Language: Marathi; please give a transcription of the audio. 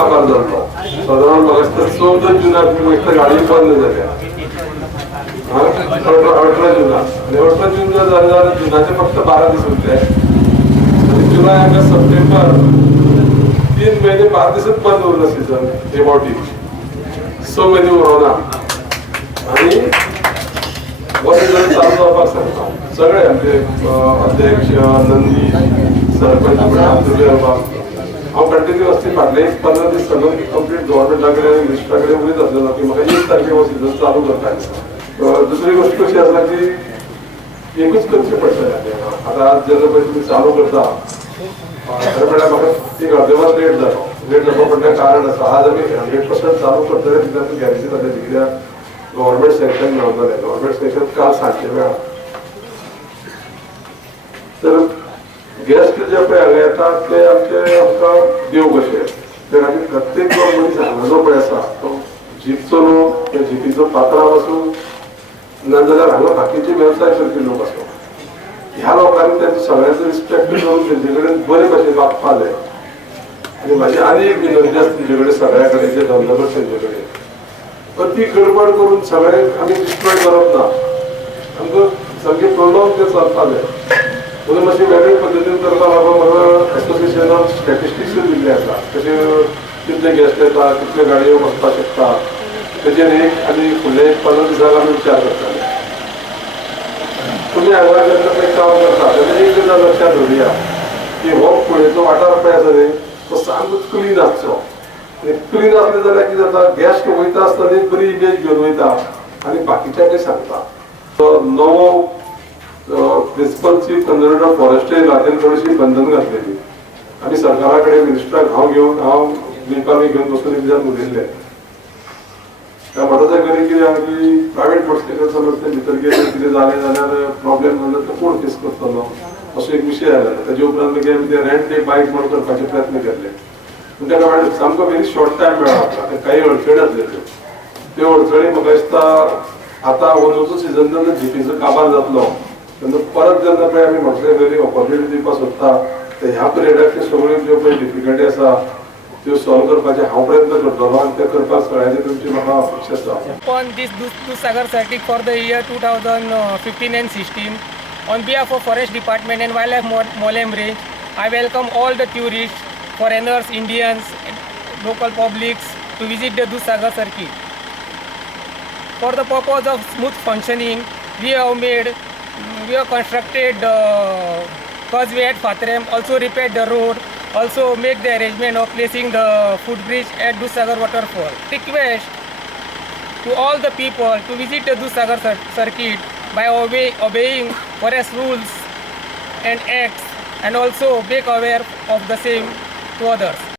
कामार जातो साधारण बघा 14 जुनाक एक तर गाडी बंद झाल्या 18 जुना आणि 18 जून जर झालं जुनाचे फक्त 12 दिवस होते आणि जुलै ऑगस्ट सप्टेंबर 3 महिने 12 दिवसात बंद उरलं सीझन हे बॉटी 6 महिने उरवला आणि वरिष्ठ चालू जावपाक सांगता सगळे आमचे अध्यक्ष नंदी सरपंच हांव कंटिन्युअसली फाटले 15 दीस सगळं कंप्लीट गव्हर्नमेंटाकडे आणि मिनिस्टराकडे उलयत आसलेलो की म्हाका 1 तारखेर हो सीझन चालू करता दिसता. दुसरी गोष्ट कशी आसा की एकूच करचें पडटलें आतां आज जेन्ना पळय तुमी चालू करता खरें म्हळ्यार म्हाका एक अर्दे वर लेट जावपाक पडलें कारण आसा आज आमी 100% चालू करतले कित्याक गॅरंटी जातली कित्याक गव्हर्नमेंट सँक्शन मेळटलें गव्हर्नमेंट सँक्शन काल सांजचें मेळ्ळां. तर गेस्ट जे पळय हांगा येतात ते आमकां देव कशे तर आमी प्रत्येक जो मनीस हांगा जो पळय आसा तो जीपचो न्हू त्या जीपीचो पात्रांव आसूं नाजाल्यार हांगा बाकीचे वेवसाय करपी लोक आसूं ह्या लोकांनी तेंचो सगळ्यांचो रिस्पेक्ट करून तेंचे कडेन बरे भशेन वागपा जाय. आनी म्हाजी आनी एक विनंती आसा तुमचे कडेन सगळ्या कडेन जे धंदो करता तेंचे कडेन अती गडबड करून सगळे आमी डिस्ट्रॉय करप ना आमकां सामकें प्रोलॉंग तें चलपा जाय. म्हणून मातशें वेगळे पद्दतीन करपा लागून म्हाका एसोसिएशनान स्टॅटिस्टिक्स दिल्ले आसा कशे कितले गेस्ट येता कितले गाडयो वचपाक शकता तेजेर एक आनी फुडले 15 दिसांक आमी विचार करताले. तुमी हांगा जेन्ना पळय काम करता तेन्ना एक गजाल लक्षात दवरुया की हो फुडेचो वाठार पळय आसा न्ही तो सामको क्लीन आसचो आनी क्लीन आसले जाल्यार कितें जाता गेस्ट वयता आसतना एक बरी इमेज घेवन वयता आनी बाकीच्यांकय सांगता. तो नवो principal chief conservator of forestry इलाक्यान थोडीशी बंधन घातलेली आनी सरकारा कडेन मिनिस्टराक हांव लिपावी घेवन वचून एकदां उलयल्लें त्या म्हणटा करी कितें आहा की प्रायवेट फॉरेस्टेशन समज ते भितर गेले कितें जालें जाल्यार प्रॉब्लेम जाल्यार तो कोण फेस करतलो असो एक विशय आयला. तेजे उपरांत मागीर ते रेंट डे बायक म्हणून करपाचे प्रयत्न केल्ले पूण तेका वेळार सामको व्हेरी शॉर्ट टायम मेळ्ळा आमकां काही अडचणी आसलेल्यो त्यो अडचणी म्हाका दिसता आतां अंदूचो सिजन जेन्ना जीपीचो काबार जातलो तेन्ना परत जेन्ना पळय आमी म्हाका वेरी ऑपॉर्च्युनिटी दिवपाक सोदता ते ह्या पिरियडाच्यो सगळ्यो ज्यो पळय डिफिकल्टी आसा त्यो सॉल्व करपाचे हांव प्रयत्न करतलो आनी ते करपाक सगळ्यांची तुमची म्हाका अपेक्षा आसा. On this Dudhsagar circuit for the year 2015 and 16, on behalf of Forest Department and Wildlife Mollem Range, I welcome all the tourists, foreigners, Indians, local publics to visit the Dudhsagar circuit. For the purpose of smooth functioning, we have constructed causeway at Patrem, also repaired the road, also make the arrangement of placing the footbridge at Dudhsagar waterfall. Request to all the people to visit the Dudhsagar circuit by obeying forest rules and acts and also make aware of the same to others.